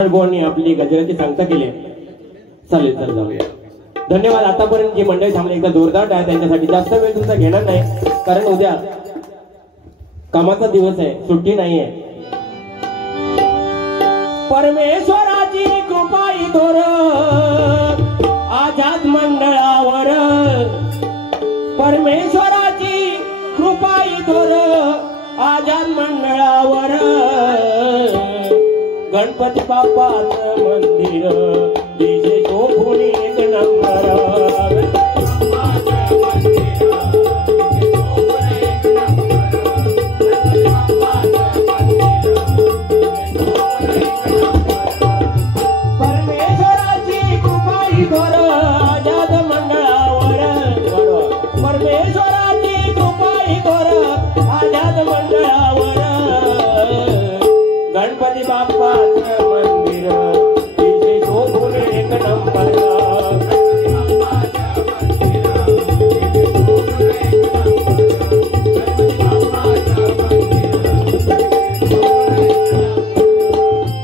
गोवांनी आपली गजराची सांगता केली. चालेल चल जाऊया. धन्यवाद. आतापर्यंत जी मंडळी थांबली एकदा जोरदार आहे त्यांच्यासाठी. जास्त वेळ तुमचा घेणार नाही कारण उद्या कामाचा दिवस आहे, सुट्टी नाहीये. परमेश्वराची कृपाई थोर आझाद मंडळावर, परमेश्वराची कृपाई थोर आझाद मंडळावर, गणपती बाप्पाचं मंदिर दिशे शोभून एक नंबर. परमेश्वराची कृपाई थोर आझाद मंडळावर, परमेश्वराची कृपाई थोर आझाद मंडळावर, गणपती बाप्पाचं मंदिर दिशे शोभून एक नंबर.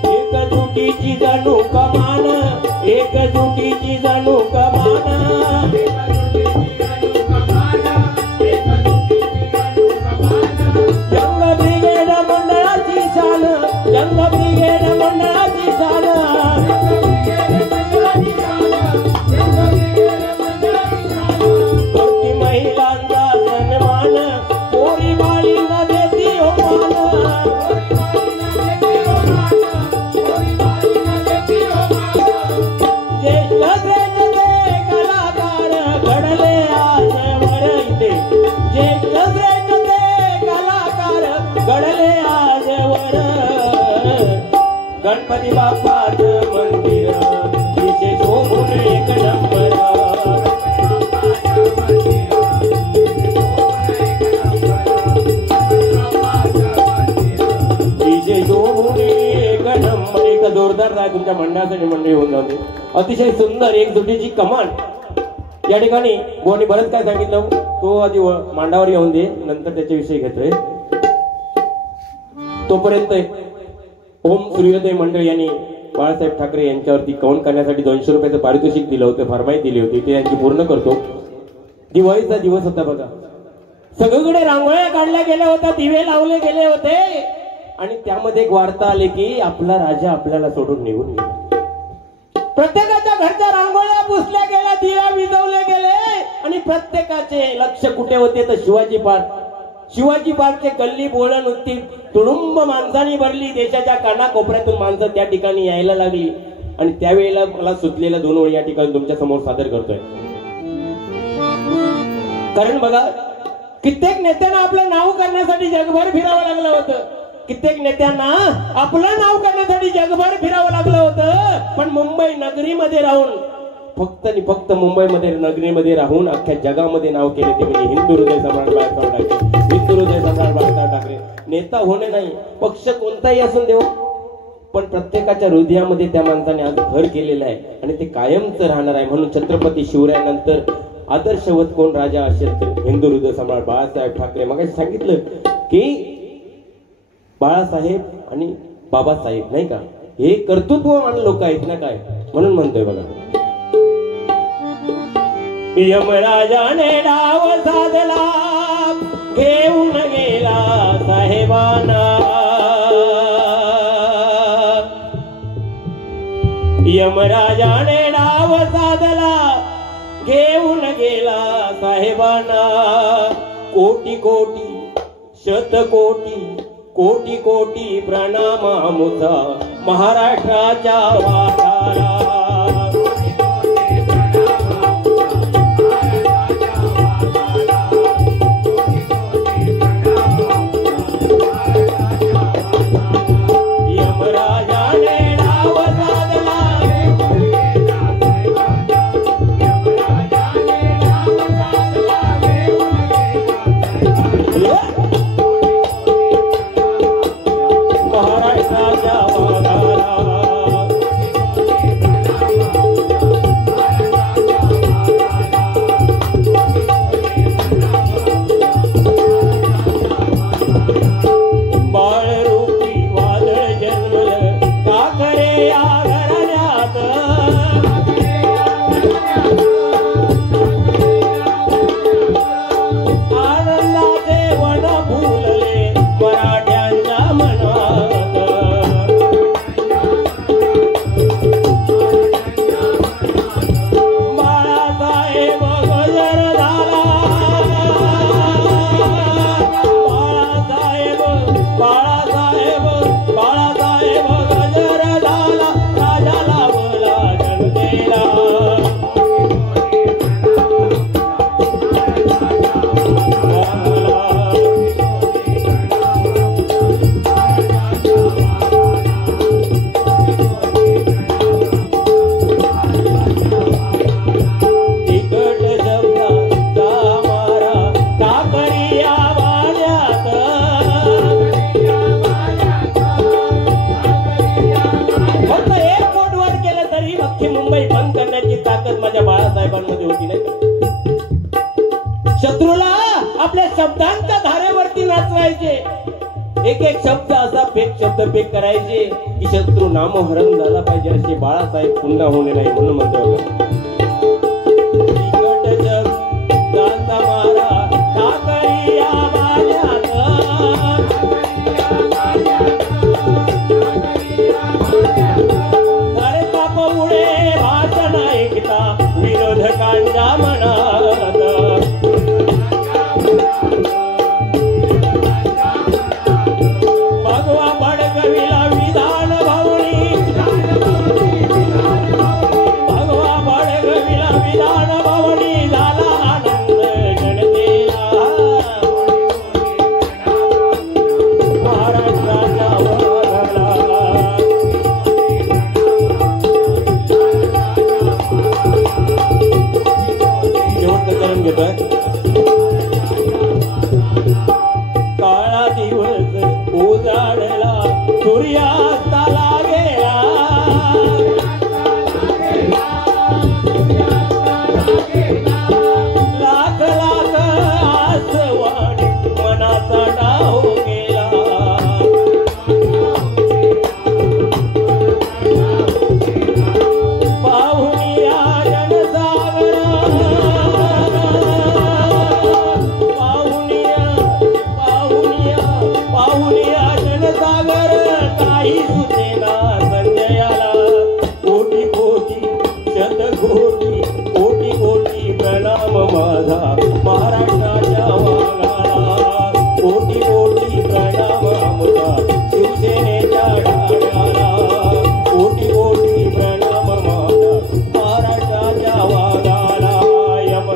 एकजुटीची जणू कमान, एकजुटीची जणू कमान, यंग ब्रिगेड मंडळाची शान, यंग ब्रिगेड मंडळाची शान, करती महिलांचा सन्मान, पोरी बाळींना देती हो मान. ज्येष्ठ श्रेष्ठ कलाकार घडले आजवर इथे, ज्येष्ठ श्रेष्ठ कलाकार घडले आजवर, गणपती बाप्पाचं मंदिर दिशे शोभून एक नंबर. दिशे शोभून एक नंबर. एक जोरदार राय तुमच्या मंडळासाठी मंडळी होऊन जाते. अतिशय सुंदर एकजुटीची कमान. या ठिकाणी गोवानी बरंच काय सांगितलं, तो आधी मांडावर येऊन दे, नंतर त्याच्याविषयी घेतोय. तोपर्यंत ओम सूर्योदय मंडळ यांनी बाळासाहेब ठाकरे यांच्यावरती कौन करण्यासाठी 200 रुपयाचं पारितोषिक दिलं होतं, फरमाई दिली होती, ते यांची पूर्ण करतो. दिवाळीचा दिवस होता बघा, सगळीकडे रांगोळ्या काढल्या गेल्या होत्या, दिवे लावले गेले होते आणि त्यामध्ये एक वार्ता आली की आपला राजा आपल्याला सोडून निघून गेला. प्रत्येकाच्या घरच्या रांगोळ्या पुसल्या गेल्या, दिवा विझवले गेले आणि प्रत्येकाचे लक्ष कुठे होते तर शिवाजी पार्क. शिवाजी पार्कचे गल्ली बोळण नुसती तुडुंब माणसांनी भरली. देशाच्या कानाकोपऱ्यातून माणसं त्या ठिकाणी यायला लागली आणि त्यावेळेला मला सुचलेल्या 2 ओळी या ठिकाणी तुमच्या समोर सादर करतोय. कारण बघा, कित्येक नेत्यांना आपलं नाव करण्यासाठी जगभर फिरावं लागलं होतं, कित्येक नेत्यांना आपलं नाव करण्यासाठी जगभर फिरावं लागलं होतं. पण मुंबई नगरीमध्ये राहून, फक्त आणि फक्त मुंबईमध्ये नगरीमध्ये राहून अख्ख्या जगामध्ये नाव केले ते म्हणजे हिंदू हृदय सम्राट बाळासाहेब ठाकरे. हिंदू हृदय सम्राट बाळासाहेब ठाकरे. नेता होणे नाही, पक्ष कोणताही असून देऊ, पण प्रत्येकाच्या हृदयामध्ये त्या माणसाने आज घर केलेलं आहे आणि ते कायमच राहणार आहे. म्हणून छत्रपती शिवरायांनंतर आदर्शवत कोण राजा असेल तर हिंदू हृदय सम्राट बाळासाहेब ठाकरे. मग सांगितलं की बाळासाहेब आणि बाबासाहेब नाही का, हे कर्तृत्ववान लोक आहेत ना काय, म्हणून म्हणतोय बघा. यमराजाने डाव साधला घेऊन गेला साहेबांना, यमराजाने डाव साधला घेऊन गेला साहेबांना. कोटी कोटी शतकोटी कोटी कोटी प्रणाम आमुचा महाराष्ट्राच्या वाटाला. महाराष्ट्राच्या वाटाला करायचे, एक एक शब्द असा फेक शब्द फेक करायचे की शत्रू नामोहरण झाला पाहिजे असे बाळासाहेब पुन्हा होणे नाही म्हणून म्हणतो विरोधकांच्या मनात भगवा बडकविला विधान भावनी, भगवा बडकविला विधान भावनी झाला आनंद जनतेला महाराष्ट्राच्या वाघाला करून घेतोय. काळा दिवस उजाडला सूर्यास्ताला गेला, लाख लाख आसवाणी मनाचा डाव गेला. पाहुनिया जनसागर, पाहुनिया जनसागर काही सुचेना संजयाला. कोटी कोटी शतकोटी कोटी कोटी प्रणाम माझा महाराष्ट्राच्या वाघाला. कोटी कोटी प्रणाम आमचा शिवसेनेच्या ढाळ्याला. कोटी कोटी प्रणाम माझा महाराष्ट्राच्या वाघाला. यम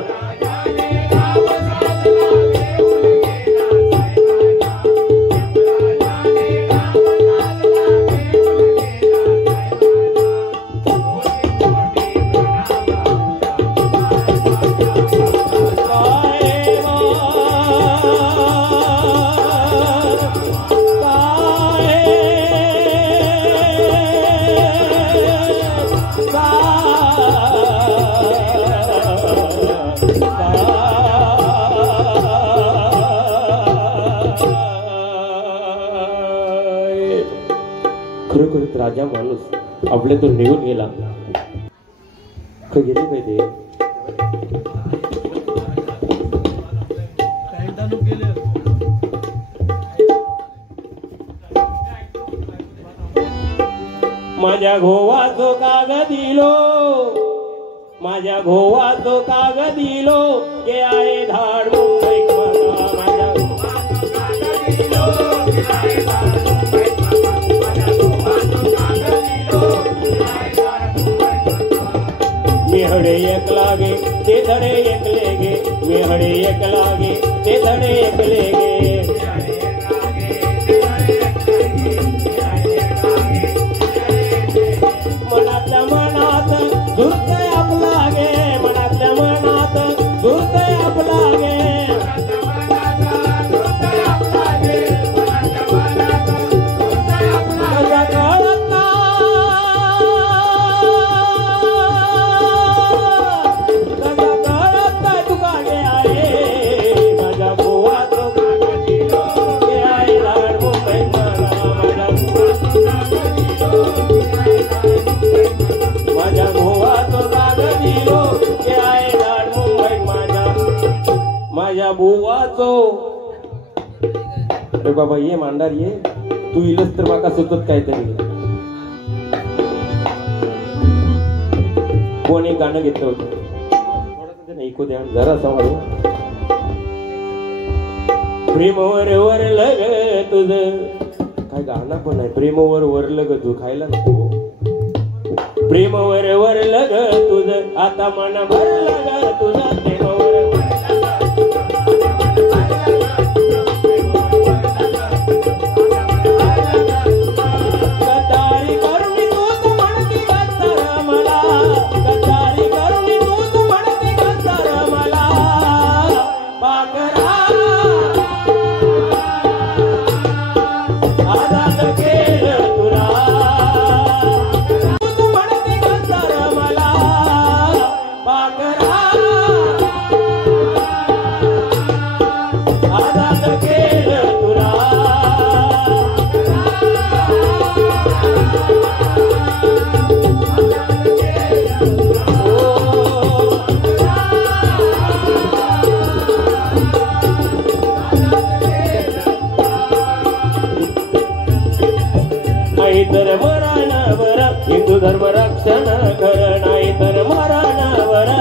खरोखरच राजा माणूस आपल्यातून निघून गेला. गेले काय ते माझ्या घोवाचो कागदिलो, माझ्या घोवाचो कागदिलो के आहे धाड मुंबई माझ्या मेहडे एक लागे ते धडे एक लेगे, मेहडे एक लागे ते धडे एक लेगे. मनातल्या मनात धुरतय आपला गे, मनातल्या मनात धुरतय आपला गे. माझ्या बुवाचो अरे बाबा ये मांडार ये, तू इलस तर माका सुचत काहीतरी. कोणी गाणं घेतलं होतं थोडं ऐकू द्या जरा सांभाळू. प्रेमवर वरलं ग तुझ, काय गाणं पण आहे. प्रेमवर वरलं ग तू, खायला नको. प्रेमवर वरलं ग तुझ, आता मन भरलं ग तुझं. प्रेमवर गद्दारी करून तूच म्हणती गद्दार मला, गद्दारी करून तूच म्हणती गद्दार मला. पाकरा आजाद केलं तुला, तूच म्हणती गद्दार मला. पाकरा नाही तर मरणावर हिंदू धर्म रक्षण कर नाही तर मरणावर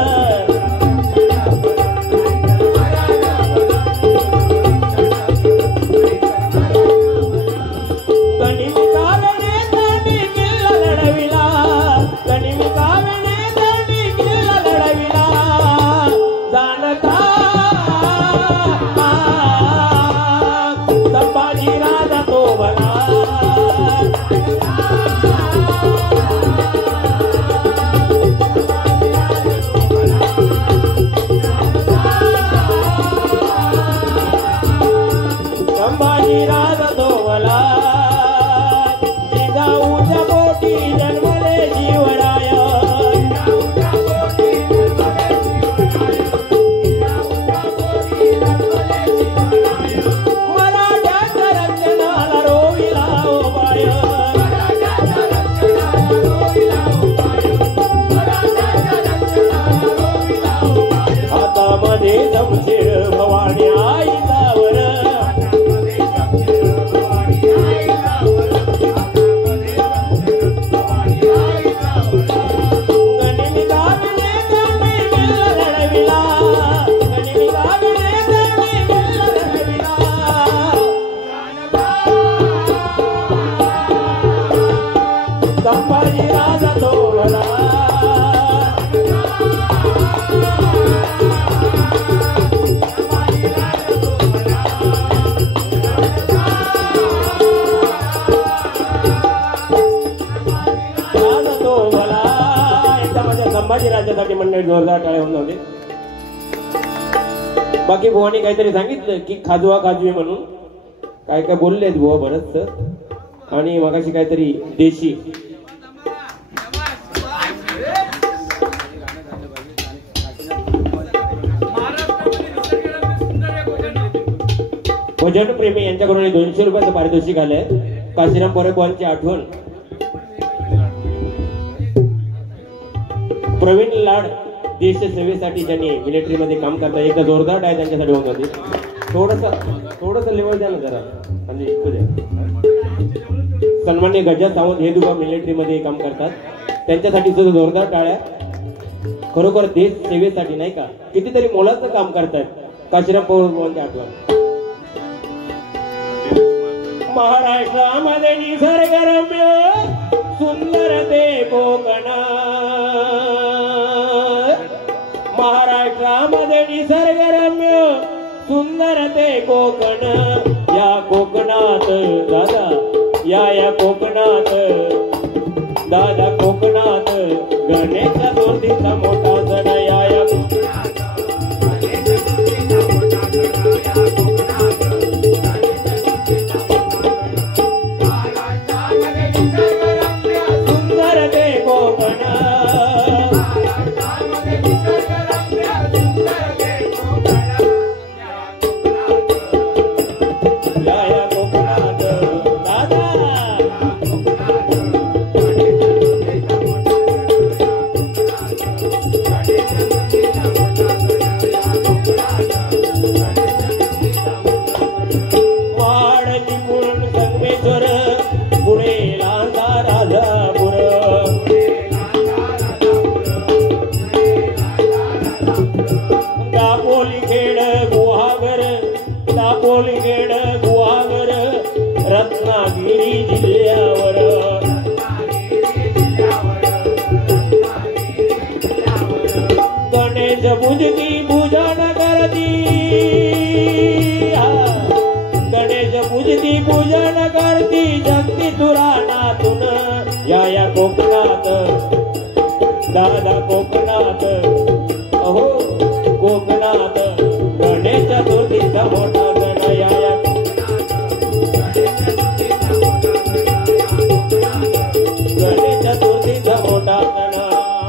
संभाजीराजासाठी मंडळी जोरदार टाळ्या होऊन होते. बाकी बुवानी काहीतरी सांगितलं की खाजवा खाजवी म्हणून काय काय बोलले बुवा बरंच आणि मगाशी काहीतरी देशी भजन प्रेमी यांच्याकडून 200 रुपयाचं पारितोषिक आलंय. काशीराम पोरेकवांची आठवण प्रवीण लाड देश सेवेसाठी ज्यांनी मिलिटरी मध्ये काम करतात एकदा जोरदार टाळ्या त्यांच्यासाठी होत होती. थोडस लेवल द्या ना जरा म्हणजे सन्मान्य गजा सावंत हे दुबा मिलिटरी मध्ये काम करतात त्यांच्यासाठी सुद्धा जोरदार टाळ्या. खरोखर देश सेवेसाठी नाही का कितीतरी मोलाचं काम करतात. काशीराम पोरेकवांची आठवण महाराष्ट्रामध्ये निसर्गरम्य सुंदर ते कोकण महाराष्ट्रामध्ये निसर्गरम्य सुंदर ते कोकण या कोकणात दादा या कोकणात दादा कोकणात गणेश चतुर्थीचा मोठा सण या रत्नागिरी जिल्ह्यावर गणेश पूजती पूजन करती गणेश पूजती पूजन करती जगती तुरानातून या कोकणात दादा कोकणात अहो कोकणात गणेश चतुर्थीचा मोठा सण या गणेश चतुर्थीचा मोठा सण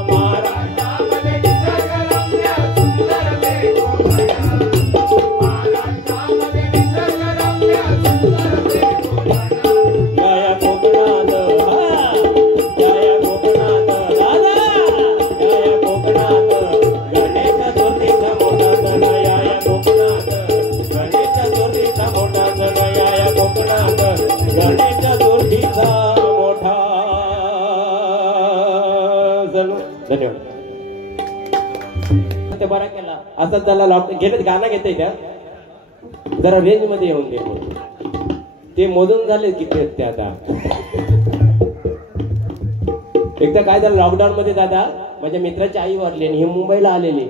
महाराष्ट्रामध्ये निसर्गरम्य सुंदर ते कोकण महाराष्ट्रामध्ये निसर्गरम्य सुंदर ते कोकण या कोकणात या कोकणात दादा या कोकणात गणेश चतुर्थीचा मोठा सण या कोकणात गणेश चतुर्थीचा मोठा सण या कोकणात गणेश चतुर्थीचा मोठा बरा केला. असं त्याला लॉक घेण्यात गाणं घेते त्या जरा रेंज मध्ये येऊन दे. ते मोजून झाले किती आहेत ते आता. एकदा काय झालं लॉकडाऊन मध्ये दादा माझ्या मित्राची आई वारली आणि हे मुंबईला आलेली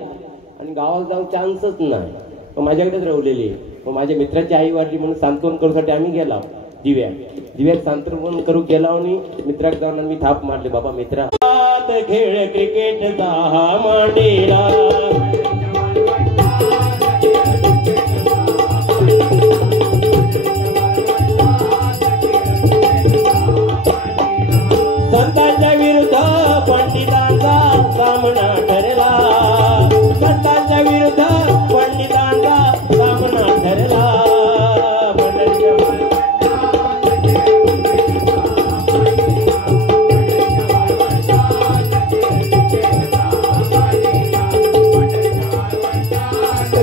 आणि गावात जाऊन चान्सच नाही. माझ्याकडेच राहिलेली. माझ्या मित्राची आई वारली म्हणून सांत्वन करूसाठी आम्ही गेला दिव्यात सांत्वन करू गेला आणि मित्राक जाऊन मी थाप मारले. बाबा मित्रा खेळ क्रिकेटचा मांडीला संतांच्या विरुद्ध पंडितांचा सामना ठरला. संतांच्या विरुद्ध पंडितांचा सामना ठरला.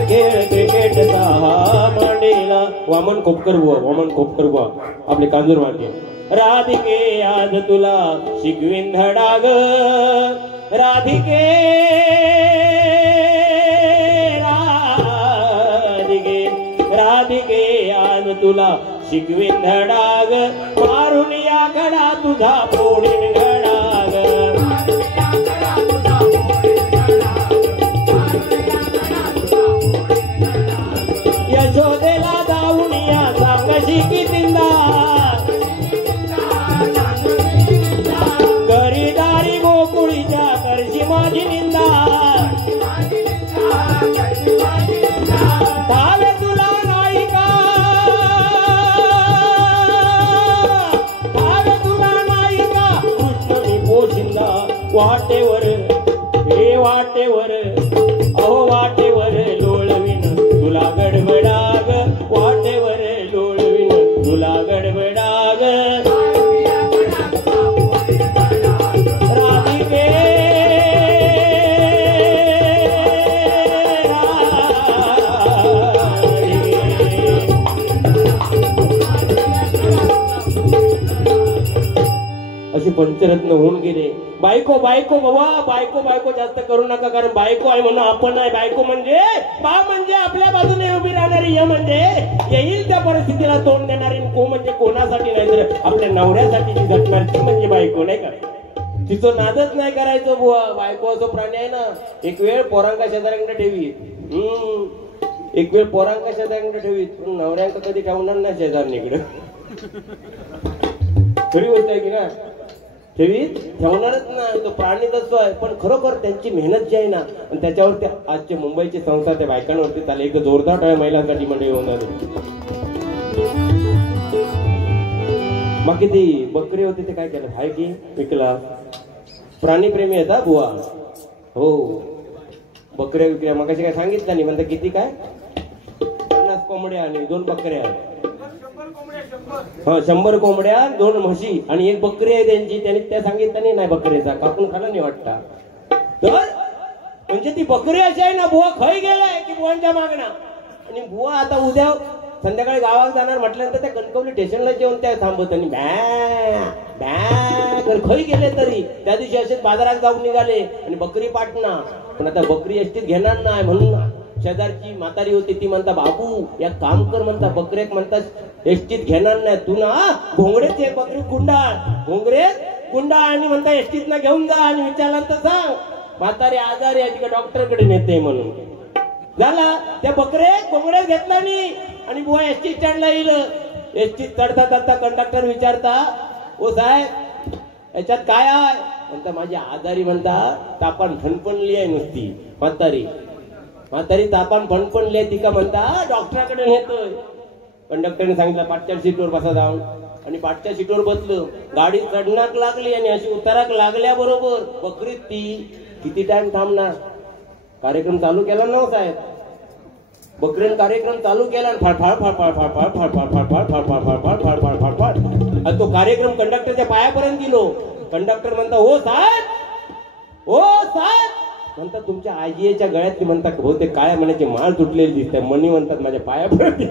खेळ क्रिकेटचा मांडीला वामन खोपकर बुवा आपले कांजूर मार्गे. राधिके आज तुला शिकवीन धडाग. राधिके आज तुला शिकवीन धडाग. मारून या गडा तुझा फोडीन घडाग. यशोदेला जाऊन या सांगशी कितींदा. घरीदारी गोकुळीच्या करशी माझी निंदा. धावे तुला नायिका कृष्ण मी पोशिंदा. वाटेवर हे वाटेवर अहो वाटेवर लोळवीन तुला गडबडाग. वाटेवर लोळवीन तुला गडबडाग. राधिके अशी पंचरत्न होऊन गेले. बायको बाबा बायको जास्त करू नका कारण बायको आहे म्हणून आपण नाही. बायको म्हणजे बा म्हणजे आपल्या बाजूने उभी राहणारी. या म्हणजे येईल त्या परिस्थितीला तोंड देणारी. को म्हणजे कोणासाठी नाही तर आपल्या नवऱ्यासाठी जी झटमारती म्हणजे बायको नाही का. तिचं नादच नाही करायचं बुवा. बायको असं प्राणी आहे ना एक वेळ पोरांका शेजाऱ्यांकडे ठेवी. एक वेळ पोरांका शेजाऱ्यांकडे ठेवी पण नवऱ्यांका कधी ठेवणार ना शेजारणीकडे. खरी गोष्ट आहे की ना. ठेवणारच नाही तो प्राणी तसं आहे. पण खरोखर त्यांची मेहनत जी आहे ना आणि त्याच्यावरती आजचे मुंबईचे संस्था त्या बायकांवरती त्याला एक जोरदार टाळ्या महिलांसाठी म्हणजे होणार. बाकी ती बकरी होती ते काय केलं हाय की विकला. प्राणीप्रेमी आहेत हा बुवा. हो बकऱ्या विकल्या मग काय सांगितलं नाही म्हणता किती काय 50 कोंबड्या आणि 2 बकऱ्या. 100 कोंबड्या 2 म्हशी आणि 1 बकरी आहे त्यांची. त्यांनी त्या सांगितलं नाही बकरीचा कापून खाला नाही वाटता. तर म्हणजे ती बकरी अशी आहे ना बुवा खाई गेलाय की बुवांच्या मागणा. आणि बुवा आता उद्या संध्याकाळी गावात जाणार म्हटल्यानंतर त्या कणकवली स्टेशनला जेवण त्या थांबत आणि खाई गेले. तरी त्या दिवशी असेच बाजारात जाऊन निघाले आणि बकरी पाटणा. पण आता बकरी एसटीत घेणार नाही म्हणून शेजारची म्हातारी होती ती म्हणता बाबू या काम कर म्हणता बकरेक म्हणतात एसटीत घेणार नाही तू ना घोंगडेच एक बकरी गुंडा आणि म्हणता एसटीत ना घेऊन जा. आणि विचारल्यानंतर सांग म्हातारी आजारी आहे तिकडे डॉक्टरकडे नेते म्हणून. झाला त्या घोंगडे घेतला नाही आणि बुवा एसटी स्टँडला येईल. एसटीत चढता कंडक्टर विचारता ओ साहेब याच्यात काय आहे म्हणता माझी आजारी म्हणता तापान फणफणली आहे नुसती. म्हातारी तापान फणफणली आहे ती का म्हणता डॉक्टराकडे नेतोय. कंडक्टरने सांगितलं पाठच्या सीटवर बसा जाऊन. आणि पाठच्या सीटवर बसलो. गाडी चढणाक लागली आणि अशी उताराक लागल्याबरोबर बकरीत ती किती टाइम थांबणार. कार्यक्रम चालू केला ना साहेब. बकरीन कार्यक्रम चालू केला आणि फाड तो कार्यक्रम कंडक्टरच्या पायापर्यंत गेलो. कंडक्टर म्हणता हो साहेब म्हणतात तुमच्या आजीच्या गळ्यात म्हणतात हो ते काळ्या मण्याची माळ तुटलेली दिसते. मनी म्हणतात माझ्या पायापर्यंत.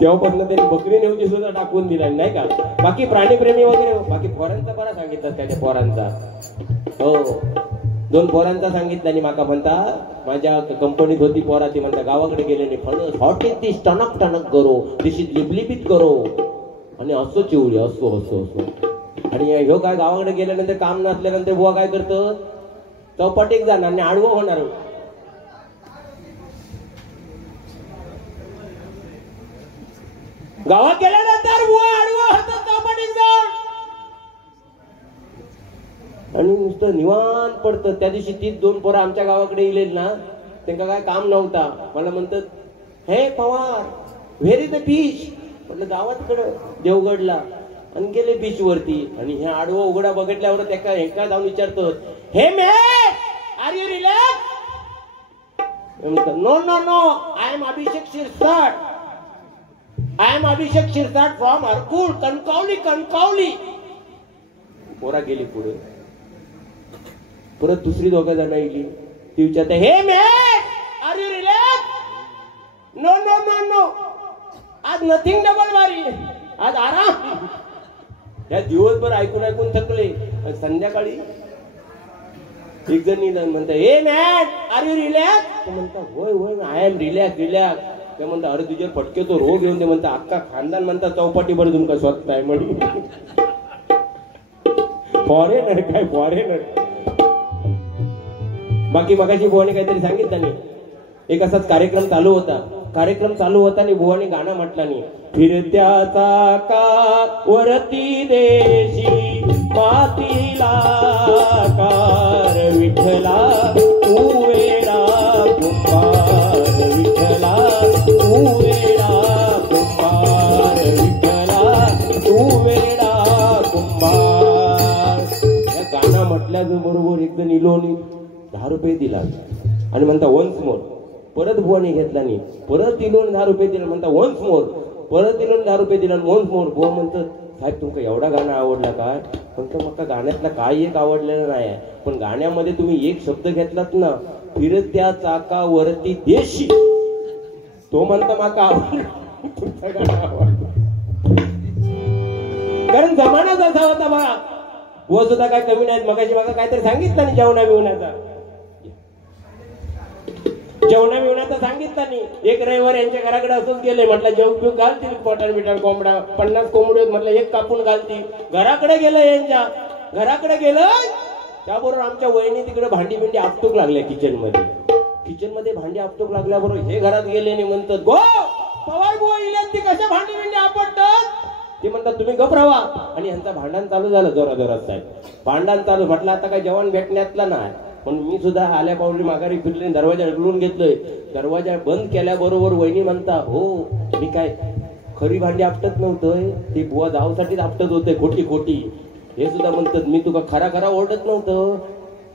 तेव्हापासून त्यांनी बकरी नेवची सुद्धा टाकून दिला नाही का. बाकी प्राणीप्रेमी वगैरे बाकी पोरांचा बरा सांगितलं त्याच्या पोरांचा. हो दोन पोरांचा सांगितलं आणि माका म्हणता माझ्या कंपनीत होती पोरा ती म्हणता गावाकडे गेले नाही फणस हॉट इज दिस टणक टणक करो दिस इज लिबलिबीत करो आणि असो चिवली असो असो असो आणि ह्यो काय गावाकडे गेल्यानंतर काम नसल्यानंतर बुवा काय करतं चौपाटीक जाणार आणि आडवं होणार गावात गेल्यानंतर बुवा आडवं होतं चौपाटीक जाऊन आणि नुसतं निवांत पडतं. त्या दिवशी तीच दोन पोरं आमच्या गावाकडे येईल ना त्यांना काय काम नव्हता मला म्हणतात हे Pawar where is the beach म्हटलं गावाकडं देवगडला आणि गेले बीच वरती आणि हे आडवं उघडा बघितल्यावर त्याका एका जाऊन विचारतो hey may are you relax no no no I am Abhishek Shirsat I am Abhishek Shirsat from Harkul Kankavli Kankavli. पोरा गेली पुढे परत दुसरी दोघं जण येईल ती विचारते hey may are you relax no no no no आज नथिंग डबल वारी आज आराम. या दिवसभर ऐकून ऐकून थकले संध्याकाळी एक जण म्हणता हे मॅट आर यू रिलॅक्स म्हणता होय होय आय एम रिलॅक्स रिलॅक्स ते म्हणता अरे तुझ्या फटकेतो रोग येऊन ते म्हणता अख्खा खानदान म्हणता चौपाटी भर तुमका स्वतः आहे म्हणून फॉरेनर काय फॉरेनर. बाकी मगाशी बुवाने काहीतरी सांगितलं नाही एक असाच कार्यक्रम चालू होता आणि बुवाने गाणं म्हटलं नाही फिरत्या चाका वरती देशी मातीला कार विठ्ठला तू वेडा कुंभार विठ्ठला तू वेडा कुंभार विठ्ठला तू वेडा कुंभार. या गाणं म्हटल्याचं बरोबर एकदम इलोनी 10 रुपये दिला आणि म्हणता वन्स मोर परत बुवाने घेतला नाही परत इलोन 10 रुपये दिला म्हणता वन्स मोर परत इलोन 10 रुपये दिला वन्स मोर. बुवा म्हणतात साहेब तुमका एवढा गाणं आवडला काय म्हणतो मका गाण्यातला काही एक आवडलेलं नाही पण गाण्यामध्ये तुम्ही एक शब्द घेतलात ना फिरत्या चाकावरती देशी तो म्हणता माका आवडला तुमचा गाणं आवडलं कारण जमानाच असा होता बघा. बुवा सुद्धा काय कमी नाहीत मगाशी बघा काहीतरी सांगितलं नाही जेवणा बिवण्याचा सांगितलं नाही. एक रविवार यांच्या घराकडे असंच गेले म्हटलं जेवण पिऊ घालतील पोटार बिटार कोंबडा 50 कोंबडी म्हटलं एक कापून घालतील घराकडे गेलं यांच्या घराकडे गेलं त्याबरोबर आमच्या वहिनी तिकडे भांडी बिंडी आपटूक लागल्या किचन मध्ये भांडी आपटूक लागल्याबरोबर हे घरात गेले आणि म्हणतात गो पवार बुवा इल्यात ती कशा भांडी बिंडी आपटतात ते म्हणतात तुम्ही गप राहा आणि यांचं भांडण चालू झालं जोरात साहेब भांडण चालू म्हटलं आता काय जेवण भेटण्यातला नाही पण मी सुद्धा आल्या पावली माघारी फिरले दरवाजा उघडून घेतलोय दरवाजा बंद केल्याबरोबर वहिनी म्हणता हो मी काय खरी भांडी आपटत नव्हतं ती बुवा जावसाठीच आपटत होते खोटी हे सुद्धा म्हणतात मी तुका खरा ओरडत नव्हतं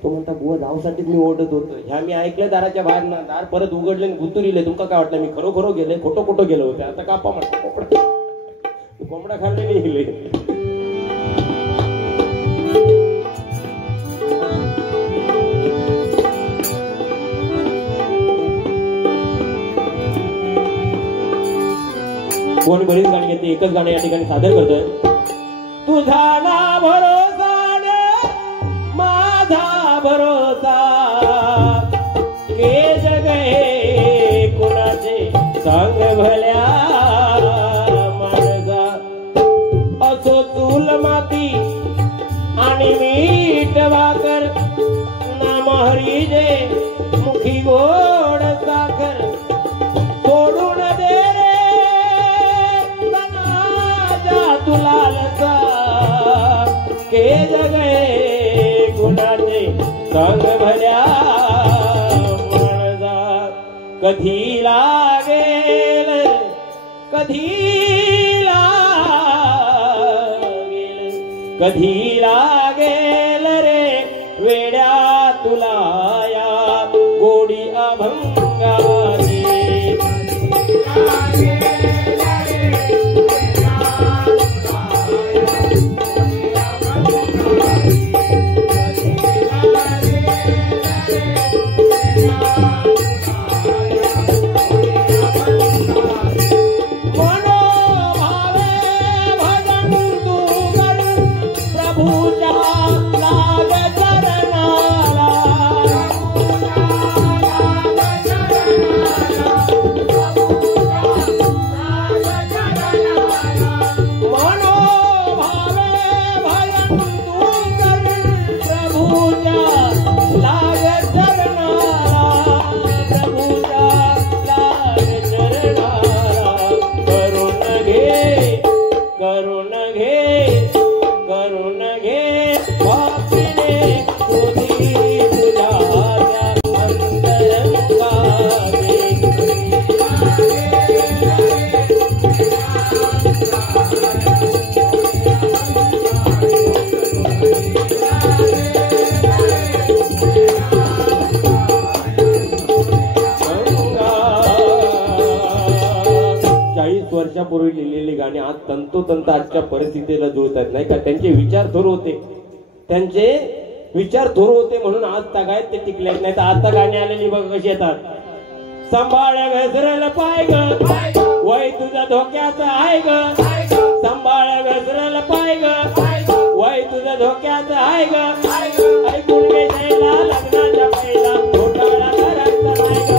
तो म्हणता बुवा जावसाठीच मी ओरडत होतो. ह्या मी ऐकलं दाराच्या बाहेर ना दार परत उघडले गुतुरीले तुमका काय वाटलं मी खरो गेले खोटो गेलो होते आता कापा म्हटलं कोंबडा खाल्ले नाही गेले. कोणी बरीच गाणी घेतली एकच गाणं या ठिकाणी सादर करतोय. तुझा ना भरोसा माझा भरोसा के जग हे कुणाचे सांग भल्या माणसा असो चूल माती आणि मीठ वाकर नाम हरी जे मुखी गोड साखर सोडून दे तुलालसा के जगे गुणाचे संग भल्या म्हणजा कधी लागेल रे वेड्या तुला या गोडी अभंगाची प्रभूच्या लाग चरणाला तंतोतंत आजच्या परिस्थितीला जुळतात नाही का. त्यांचे विचार थोर होते, त्यांचे विचार थोर होते म्हणून आज तागायत ते टिकले नाही तर आता गाणी आलेली बघ कशी येतात. सांभाळ घसरल पाय ग वय तुझं धोक्याचं आहे ग, सांभाळ घसरल पाय ग वय तुझं धोक्याचं आहे ग, ऐकून घ्यायला लग्नाच्या पहिला घोटाळा करायचा नाही ग.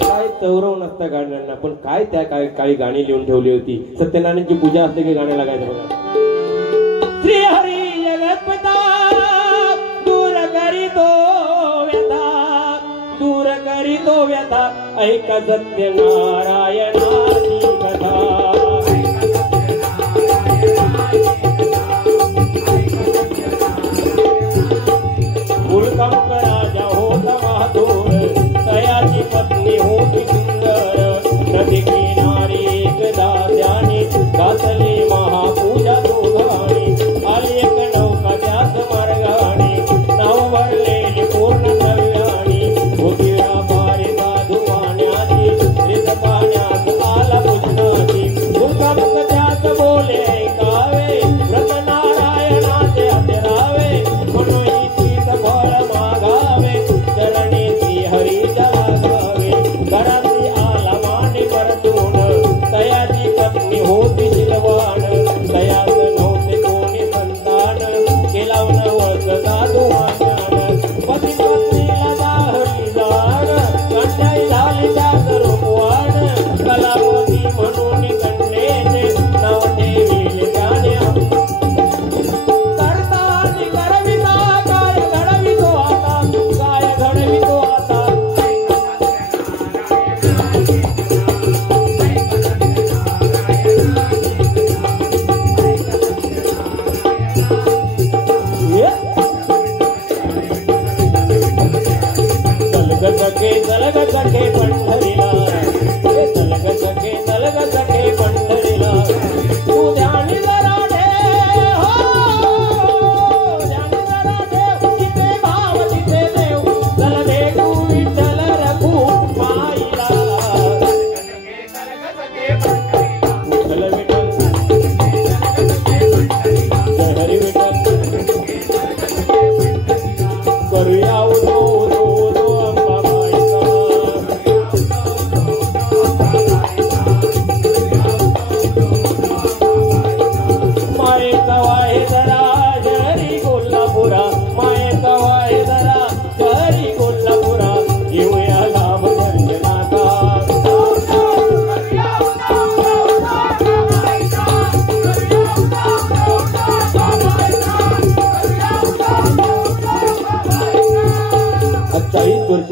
काय चौरव नसता गाण्यांना, पण काय त्या काळी गाणी लिहून ठेवली होती. सत्यनारायणची पूजा असते की गाणं लागायचं बघा. श्री हरी जगतपता दूर करीतो व्यथा, दूर करीतो व्यथा, ऐका सत्यनारायणाची कथा. उल्कंक राजा होता बहादूर, तयाची पत्नी होती सुंदर, नदी किनारी एकदा त्याने घातली महापूजा दोघांनी, आली एक नौका त्याच मार्गाने, नाव भरलेली पूर्ण द्रव्याने, होती व्यापारी साधू पाण्याची, रित पाण्यात आला पुजनाची, उल्कंक त्याच बोले ऐकावे, व्रत नारायणाचे अतिरावे, म्हणून फळ मागावे, चरणी श्री हरीच्या लागावे, घराती आला माने परतून, तयाची पत्नी होती शिलवान, तयाच नव्हते कोणी संतान, केला नवस साधू मान्यान, पती पत्नीला दाहली जाण, कंठाई झाली त्याच रूपवान, कलावती म्हणून कन्येचे नाव ठेविले त्याने. सखे पंढरीला, सखे पंढरीला, तू ध्यानी जरा ठेव, ध्यानी जरा ठेव, तिथे भाव तिथे देव, चल भेटू विठ्ठल रघु माईला. विठ्ठल विठ्ठल जय हरी विठ्ठल, करूया उदो उदो उदो अंबाबाई.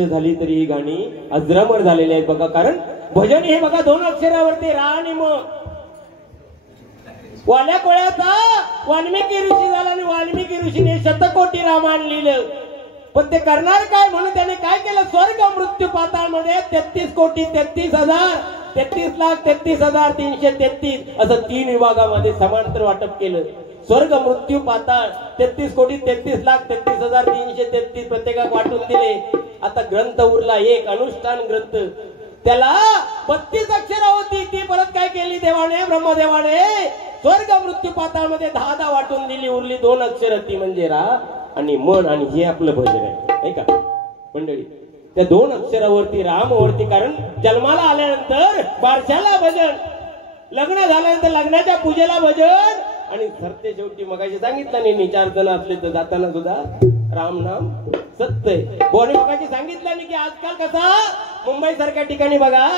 झाली तरी ही गाणी अजरामर झालेली आहेत बघा. कारण भजन हे बघा 2 अक्षरावरती रा आणि म. वाल्या कोळ्याचा वाल्मिकी ऋषी झाला आणि वाल्मिकी ऋषीने शतकोटी रामायण लिहिलं, पण ते करणार काय म्हणून त्याने काय केलं, स्वर्ग मृत्यू पाताळ मध्ये 33 कोटी 33 हजार 33 लाख 33,333 असं 3 विभागामध्ये समांतर वाटप केलं. स्वर्ग मृत्यू पाताळ 33 कोटी 33 लाख 33,333 प्रत्येकाला वाटून दिले. आता ग्रंथ उरला एक अनुष्ठान ग्रंथ, त्याला 32 अक्षर होती, ती परत काय केली देवाने, ब्रह्मदेवाने स्वर्ग मृत्यू पाताळ मध्ये 10 वाटून दिली. उरली 2 अक्षर, ती म्हणजे रा आणि मन, आणि हे आपलं भजन आहे नाही का मंडळी. त्या 2 अक्षरावरती रामवरती, कारण जन्माला आल्यानंतर बारशाला भजन, लग्न झाल्यानंतर लग्नाच्या पूजेला भजन, आणि सरते शेवटी मगाशी सांगितलं नाही 4 जण असले तर जाताना सुद्धा राम नाम सत्य. बोने मगाशी सांगितलं नाही की आजकाल कसा मुंबई सारख्या ठिकाणी बघा,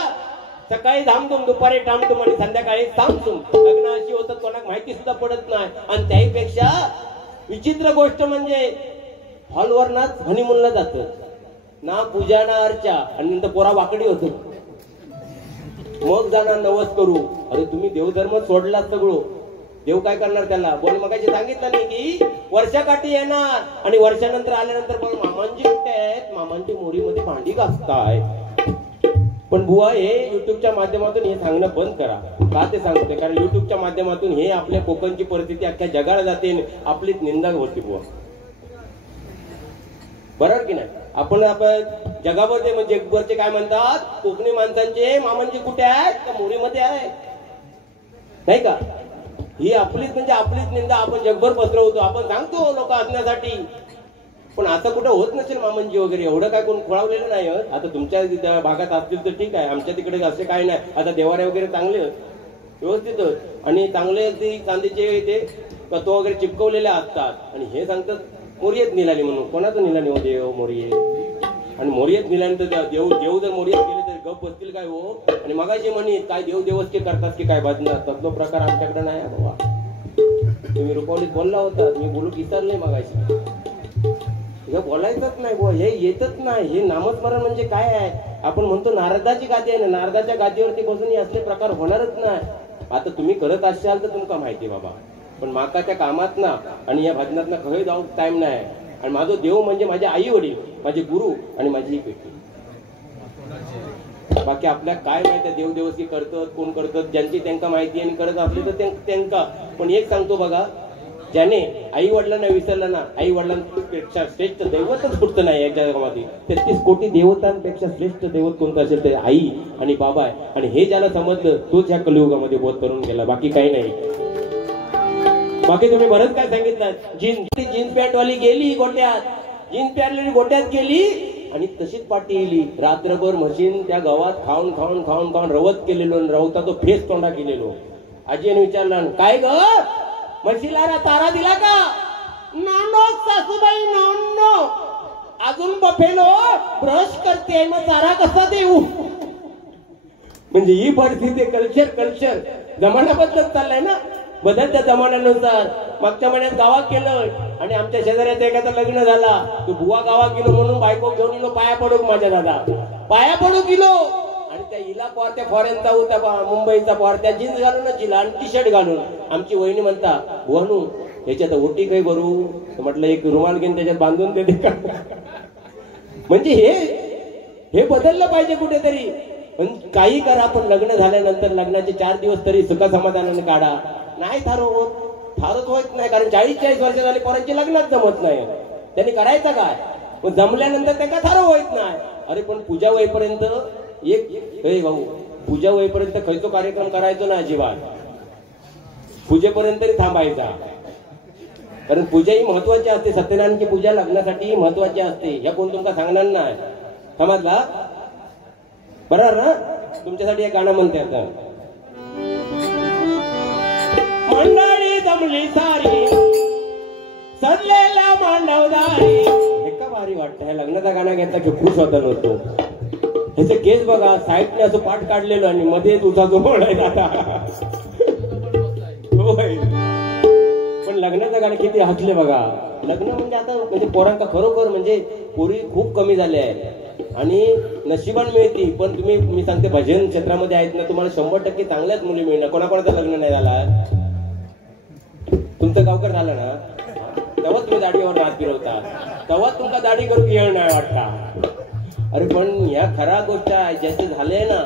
सकाळी धामधूम, दुपारी टामटूम आणि संध्याकाळी सामसूम, लग्न अशी होतात कोणाक माहिती सुद्धा पडत नाही. आणि त्याहीपेक्षा विचित्र गोष्ट म्हणजे हॉलवर नाच हनीमूनला जात ना, पूजा ना अर्चा, आणि नंतर पोरा वाकडी होतो, मग जाणार नवस करू. अरे तुम्ही देवधर्म सोडला सगळं, देव काय करणार त्याला. बोल मगाशी सांगितलं नाही की वर्षाकाठी येणार आणि वर्षानंतर आल्यानंतर पण मामांची कुठे आहेत, मामांची मोरीमध्ये भांडी घासताय. पण बुवा हे युट्यूबच्या माध्यमातून हे सांगणं बंद करा. का ते सांगते, कारण युट्यूबच्या माध्यमातून हे आपल्या कोकणची परिस्थिती अख्ख्या जगाला जाते, आपलीच निंदा होती बुवा. बरोबर की नाही? आपण जगावरचे म्हणजे जगभरचे काय म्हणतात, कोकणी माणसांचे मामांची कुठे आहेत का मोरीमध्ये आहे, नाही का? ही आपलीच म्हणजे आपलीच निंदा आपण जगभर पसरवतो. आपण सांगतो लोक हसण्यासाठी, पण आता कुठं होत नसेल मामांजी वगैरे, एवढं काय कोण खोळावलेलं नाही. आता तुमच्या भागात असतील तर ठीक आहे, आमच्या तिकडे असे काय नाही. आता देवारे वगैरे चांगले व्यवस्थित आणि चांगले चांदीचे ते तो वगैरे चिपकवलेले असतात आणि हे सांगतात मोरियत निलाली म्हणून. कोणाचं निलाली हो? देव मोरिये. आणि मोरियत निलाली तर देव जर मोरियत गेले तर गप बसतील काय हो? आणि मगाशी म्हणे काय देव देवच के करतात की काय भजनात, तसलो प्रकार आमच्याकडे नाही बाबा. तुम्ही रुपवलीत बोलला होता, मी बोलू विसरले मगाशी. बोलायचंच नाही बुवा, हे येतच नाही. हे नामस्मरण म्हणजे काय आहे? आपण म्हणतो नारदाची गादी आहे ना, नारदाच्या गादीवरती बसून असले प्रकार होणारच नाही. आता तुम्ही करत असाल तर तुमका माहिती बाबा, पण माकाच्या कामात ना आणि या भजनात ना खरं जाऊ टाइम नाही. आणि माझं देव म्हणजे माझे आई वडील, माझे गुरु आणि माझी ही पेटी. बाकी आपल्या काय माहिती देव देवसी करतात कोण करतात, ज्यांची त्यांना माहिती आणि करत असले तर त्यांना. पण एक सांगतो बघा, ज्याने आई वडिलांना विसरलं ना, आई वडिलांपेक्षा श्रेष्ठ दैवतच कुठतं नाही या जगामध्ये. 33 कोटी देवतांपेक्षा श्रेष्ठ दैवत कोणतं असेल ते आई आणि बाबा आहे. आणि हे ज्याला समजलं तोच ह्या कलियुगामध्ये बोध करून गेला, बाकी काही नाही. बाकी तुम्ही बरंच काय सांगितलं. जीन्स पॅन्ट वाली गेली गोट्यात, जीन्स पॅन्ट गोट्यात गेली आणि तशीच पाठी येली. रात्रभर म्हशीन त्या गावात खाऊन खाऊन खाऊन खाऊन रवत केलेलो, रवता तो फेस तोंडा केलेलो. आजीने विचारला, काय ग म्हशीला तारा दिला का? नो सासूबाई, नो. अजून बफेलो ब्रश करते, मग चारा कसा देऊ? म्हणजे ही परिस्थिती कल्चर जमाना बदलत चाललाय ना, बदलत्या जमान्यानुसार. मागच्या महिन्यात गावात केलं आणि आमच्या शेजाऱ्याचं एखादं लग्न झाला, तो बुवा गावात गेलो म्हणून बायको घेऊन गेलो. पाया पडू माझ्या दादा, पाया पडू गेलो. आणि त्या हिला पोर त्या फॉरेनचा होता मुंबईचा पोर, त्या जीन्स घालूनच हिला आणि टी शर्ट घालून. आमची वहिनी म्हणता, बुवानू ह्याच्यात ओटी काही भरू? म्हटलं एक रुमाल घेऊन त्याच्यात बांधून देते का? म्हणजे हे बदललं पाहिजे कुठेतरी. पण काही करा, पण लग्न झाल्यानंतर लग्नाचे 4 दिवस तरी सुखा समाधानाने काढा. नाही फारच होत नाही, कारण 40-40 वर्ष झाली पोरांची लग्नात जमत नाही. त्यांनी करायचं काय? पण जमल्यानंतर त्यांना थारो होत नाही. अरे पण पूजा होईपर्यंत भाऊ, पूजा होईपर्यंत खयचो कार्यक्रम करायचो ना अजिबात. पूजेपर्यंत तरी थांबायचा, कारण पूजा ही महत्वाची असते. सत्यनारायणची पूजा लग्नासाठी महत्वाची असते, या कोण तुमका सांगणार नाही. समजला बरोबर ना? तुमच्यासाठी एक गाणं म्हणते आता. मंडळी जमली सारी सजलेल्या मांडवदारी. हे का भारी वाटतं. हे लग्नाचा गाणं घेतला की खुश होता नव्हतो. ह्याचे केस बघा, साईडने असं पाठ काढलेलं आणि मध्ये तुझा जो आता. पण लग्नाचं गाणं किती हसले बघा. लग्न म्हणजे आता म्हणजे पोरांका खरोखर म्हणजे पोरी खूप कमी झाले आहे आणि नशिबान मिळती. पण मी सांगते भजन क्षेत्रामध्ये आहेत ना, तुम्हाला 100% चांगल्याच मुली मिळणार. कोणाकोणाचं लग्न नाही झाला, तुमचं गावकर झालं ना, तेव्हा तुम्ही दाढीवर नाच फिरवता, तेव्हा तुमका दाढी करून येणार नाही वाटता. अरे पण या खरा गोष्ट आहे, ज्याचे झाले ना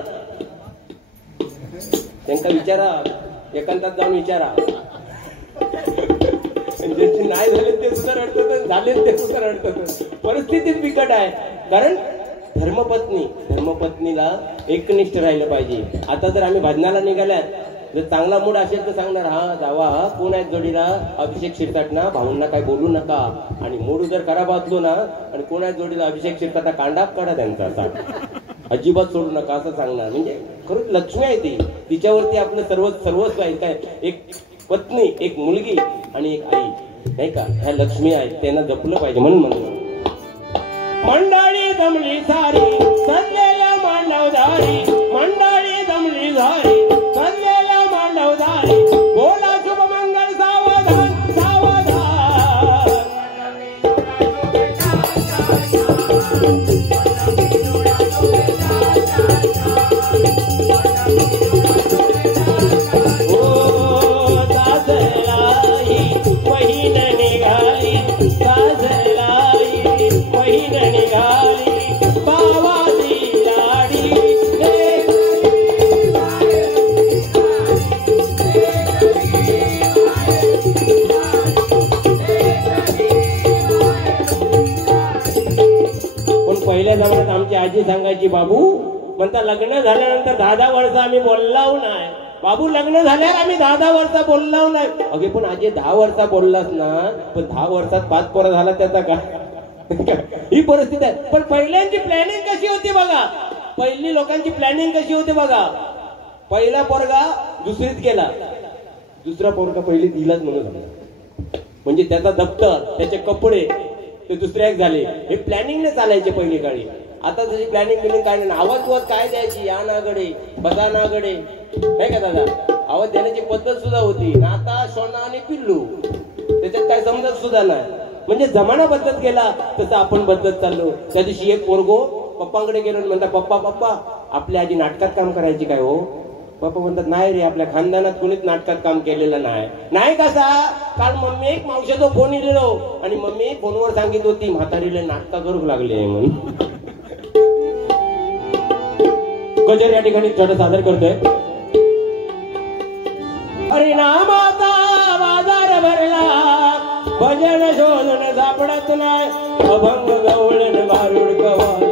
त्यांना विचारा, एकांतात जाऊन विचारा. ज्यांचे नाही झाले ते सुद्धा रडतात, झाले ते सुद्धा रडतात. परिस्थितीच बिकट आहे. कारण धर्मपत्नीला एकनिष्ठ राहिलं पाहिजे. आता जर आम्ही भजनाला निघाल्यात, जर चांगला मूड असेल तर सांगणार, हा जावा कोण आहेत जोडीला, अभिषेक शिरसाटना, भाऊंना काय बोलू नका. आणि मूड जर खराब असलो ना आणि कोण आहेत जोडीला, अभिषेक शिरसाटना, कांडाप काढा त्यांचा, अजिबात सोडू नका असं सांगणार. म्हणजे खरंच लक्ष्मी आहे ती, तिच्यावरती आपलं सर्वस्व आहे. काय एक पत्नी, एक मुलगी आणि एक आई, नाही का, ह्या लक्ष्मी आहेत, त्यांना जपलं पाहिजे. म्हणून म्हणतो मंडळी जमली सारी सजलेल्या मांडवदारी, मंडळी जमली सारी सजलेल्या मांडवदारी. बोला शुभ मंगल सावधान सावधान. पहिल्या जमान्यात आमची आजी सांगायची, बाबू म्हणता लग्न झाल्यानंतर 10 वर्ष आम्ही बोललाव नाही. बाबू लग्न झाल्यावर आम्ही 10 वर्ष बोललाव नाही. अगे पण आजी 10 वर्ष बोललास ना, पण 10 वर्षात 5 पोरं झाला त्याचा काय? ही परिस्थिती आहे. पण पहिल्यांची प्लॅनिंग कशी होती बघा, पहिली लोकांची प्लॅनिंग कशी होती बघा. पहिला पोरगा दुसरीत गेला, दुसरा पोरगा पहिली दिलाच म्हणून, म्हणजे त्याचा दप्तर त्याचे कपडे ते दुसऱ्या एक झाले. हे प्लॅनिंगने चालायचे पहिली काळी. आता तशी प्लॅनिंग बिलिंग काय नाही. आवाज काय द्यायची, या ना गडे बसा ना गडे, नाही का दादा, आवाज देण्याची पद्धत सुद्धा होती. नाता सोना आणि पिल्लू, त्याच्यात काय समजत सुद्धा नाही. म्हणजे जमाना बदलत गेला तसं आपण बदलत चाललो. त्या दिवशी एक पोरगो पप्पांकडे गेलो आणि म्हणता, पप्पा पप्पा आपल्या आजी नाटकात काम करायची काय हो? पप्पा म्हणतात, नाही रे, आपल्या खानदानात कुणीच नाटकात काम केलेलं नाही. नाही कसा? काल मम्मी एक मावशीचा फोन इलेलो आणि मम्मी फोनवर सांगित होती म्हातारीला नाटका करू लागले म्हणून. गजर या ठिकाणी छोटा सादर करतोय. हरिनामाचा बाजार भरला, भजन शोधन सापडत नाही, अभंग गवळण भारुड कवाल,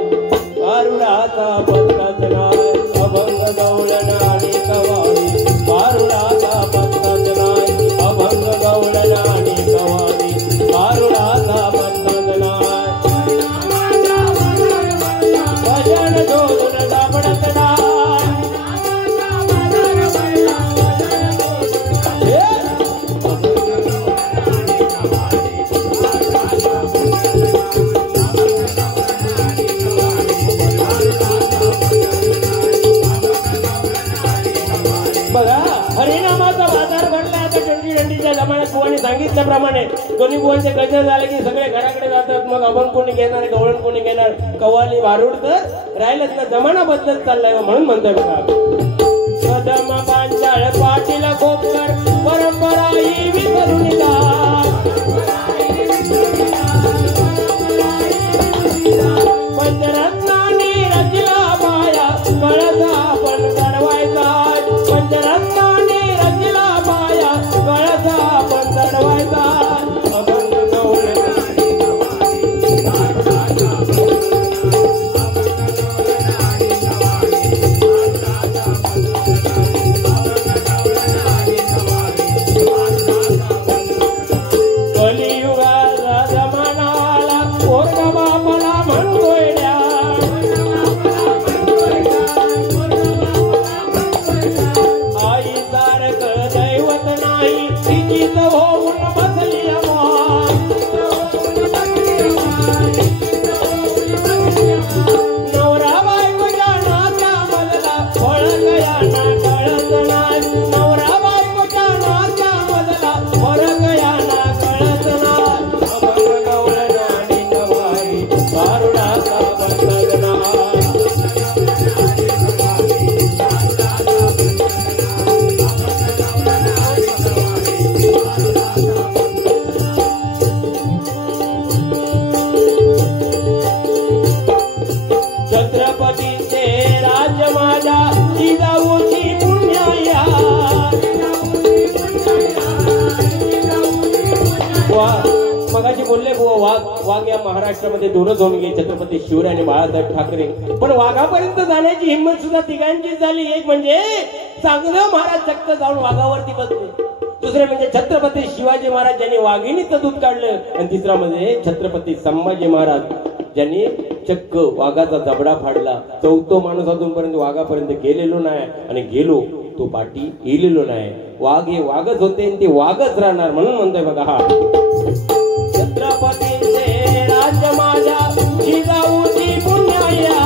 भारुडाचा पत्ताच नाही, अभंग गवळण आणि कवाली, भारुडाचा पत्ताच नाही, अभंग गवळण आणि कवाली, भारुडाचा पत्ताच नाही, भजन शोधन सापडत नाही. बघा, हरिनामाचा बाजार भरला. आता 2020च्या जमान्यात बुवाने सांगितल्याप्रमाणे दोन्ही बुवांचे गजर झाले की सगळे घराकडे जातात. मग अभंग कोणी घेणार, गवळण कोणी घेणार, कव्वाली भारुड तर राहिलंच ना. जमाना बदलत चाललाय म्हणून म्हणतोय बघा. कदम पांचाळ पाटील खोपकर परंपरा ही विसरून जा, पंचरत्नांनी रचला माया कळसा पण चढवायचा, पंचरत्नांनी रचला माया कळसा पण चढवायचा, अभंग गवळण कलियुगाचा जमानाला पोरगा बापाला म्हणतोय द्या, आई सारखं दैवत नाही तिचीच होऊन बसली नवरा बायकोच्या नात्यामधला फळक यांना कळत नाही, नवरा बायकोच्या नात्यामधला फरक यांना कळत नाही, अभंग गवळण आणि कवाली, भारुडाचा पत्ताच नाही. छत्रपतीचे राज माझ्या जिजाऊची पुण्याया, मगाशी बोलले वाघ या महाराष्ट्रामध्ये दोनच होऊन गेले, छत्रपती शिवराय आणि बाळासाहेब ठाकरे. पण वाघापर्यंत जाण्याची हिंमत सुद्धा तिघांची झाली. एक म्हणजे चांगलं महाराज चक्क जाऊन वाघावरती बसले, दुसरे म्हणजे छत्रपती शिवाजी महाराज ज्यांनी वाघिणीचं दूध काढलं, आणि तिसरा म्हणजे छत्रपती संभाजी महाराज ज्यांनी चक्क वाघाचा जबडा फाडला. चौथो माणूस अजूनपर्यंत वाघापर्यंत गेलेलो नाही, आणि गेलो तो पाठी येलेलो नाही. वाघ हे वाघच होते आणि ते वाघच राहणार म्हणून म्हणतोय बघा. हा छत्रपतीचे राज्य माझ्या जिजाऊची पुण्याया,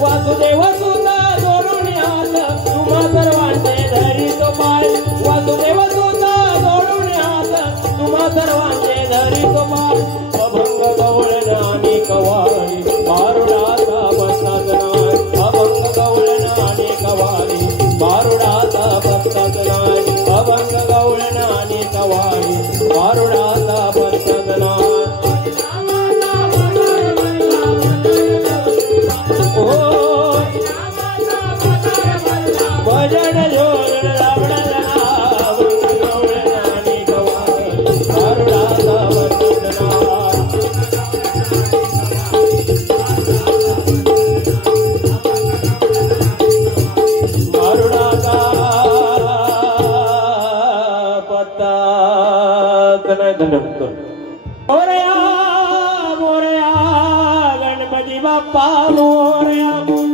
वासुदेव सुद्धा जोडून हात तुम्हा सर्वांचे धरितो पाय, वासुदेव सुद्धा जोडून हात तुम्हा सर्वांचे धरितो पाय, अभंग गवळण आणि कवाली, भारुडाचा पत्ताच नाही, अभंग गवळण आणि कवाली, भारुडाचा पत्ताच नाही, अभंग गवळण आणि कवाली, भारुडाचा पत्ताच नाही. भजन जोडण लावण्याला, अभंग गवळण आणि कवाली, भारुडा धन्यवाद. मोरया मोरया गणपती बाप्पा मोरया.